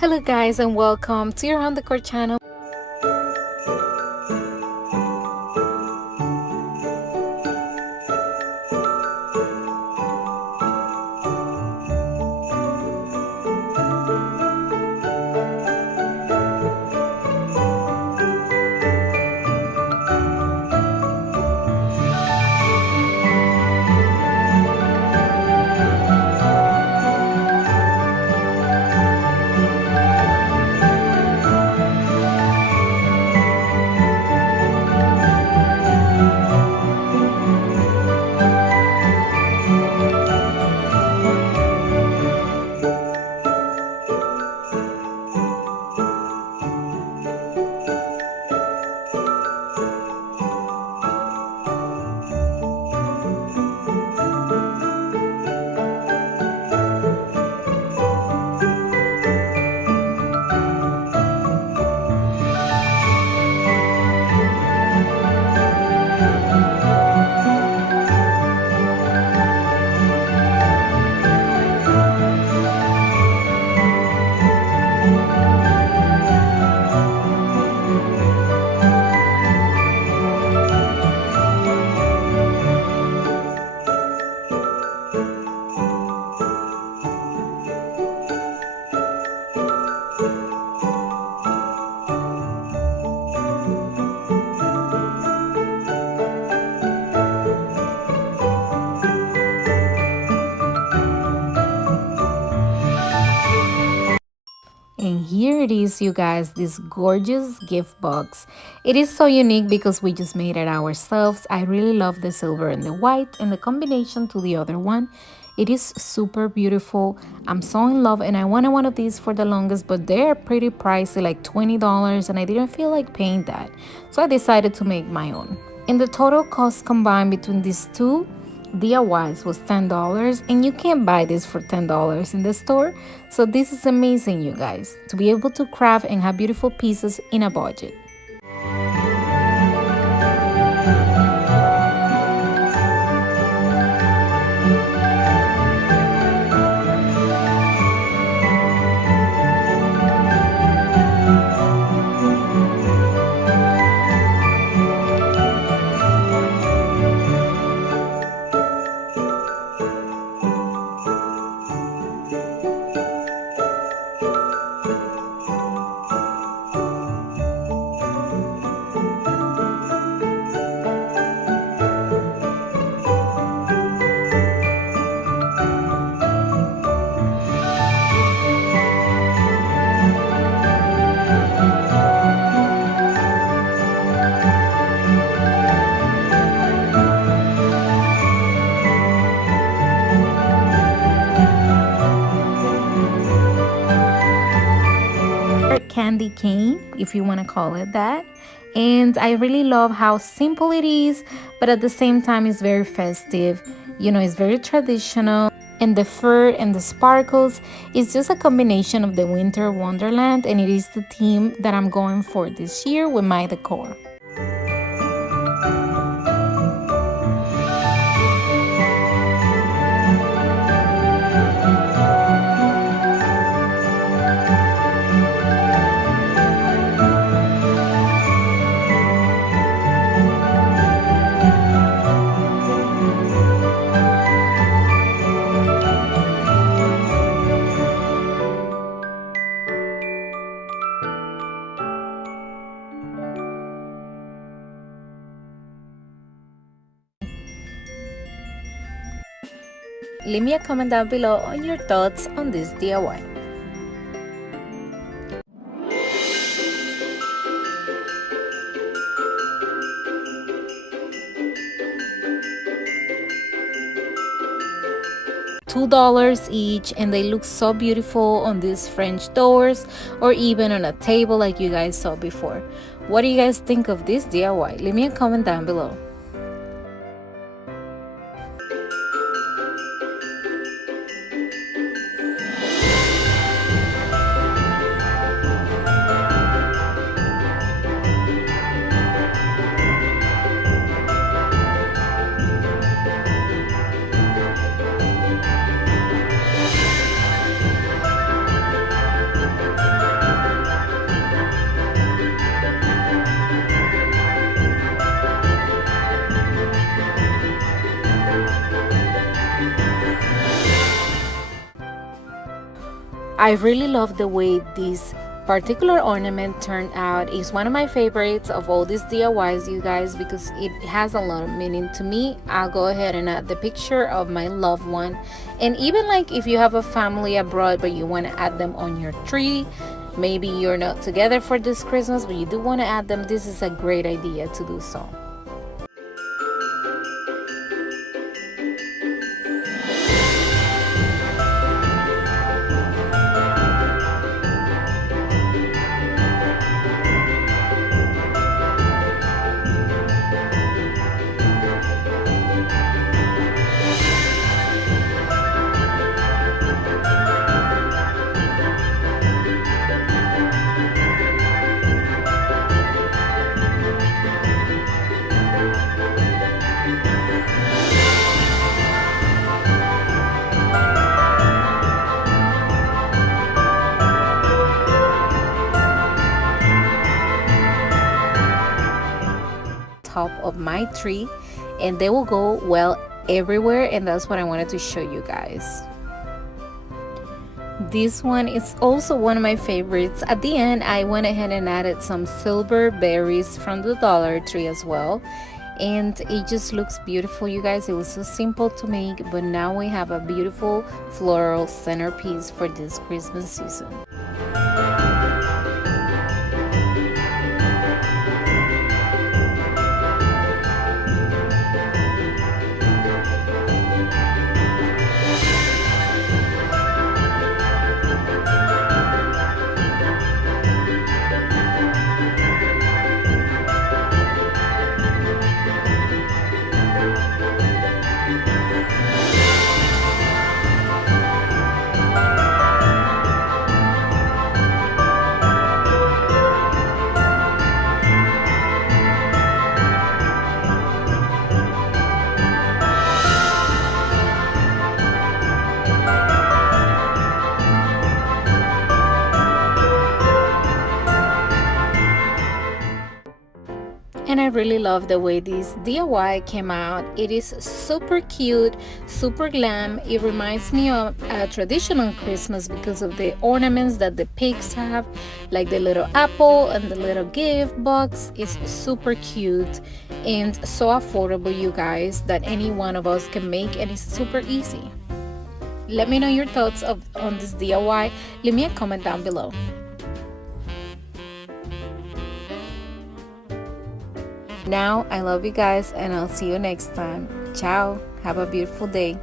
Hello guys and welcome to your home decor channel. And here it is, you guys, this gorgeous gift box. It is so unique because we just made it ourselves. I really love the silver and the white and the combination to the other one. It is super beautiful. I'm so in love and I wanted one of these for the longest, but they're pretty pricey, like $20, and I didn't feel like paying that. So I decided to make my own. And the total cost combined between these two DIYs was $10, and you can't buy this for $10 in the store. So this is amazing, you guys, to be able to craft and have beautiful pieces in a budget. Candy cane, if you want to call it that. And I really love how simple it is, but at the same time it's very festive. You know, it's very traditional, and the fur and the sparkles is just a combination of the winter wonderland, and it is the theme that I'm going for this year with my decor. Leave me a comment down below on your thoughts on this DIY. $2 each, and they look so beautiful on these French doors or even on a table like you guys saw before. What do you guys think of this DIY? Leave me a comment down below. I really love the way this particular ornament turned out. It's one of my favorites of all these DIYs, you guys, because it has a lot of meaning to me. I'll go ahead and add the picture of my loved one. And even like if you have a family abroad but you want to add them on your tree, maybe you're not together for this Christmas but you do want to add them, this is a great idea to do so. Top of my tree, and they will go well everywhere, and that's what I wanted to show you guys. This one is also one of my favorites. At the end, I went ahead and added some silver berries from the Dollar Tree as well, and it just looks beautiful, you guys. It was so simple to make, but now we have a beautiful floral centerpiece for this Christmas season. And I really love the way this DIY came out. It is super cute, super glam. It reminds me of a traditional Christmas because of the ornaments that the pigs have, like the little apple and the little gift box. It's super cute and so affordable, you guys, that any one of us can make, and it's super easy. Let me know your thoughts on this DIY. Leave me a comment down below. Now, I love you guys, and I'll see you next time. Ciao. Have a beautiful day.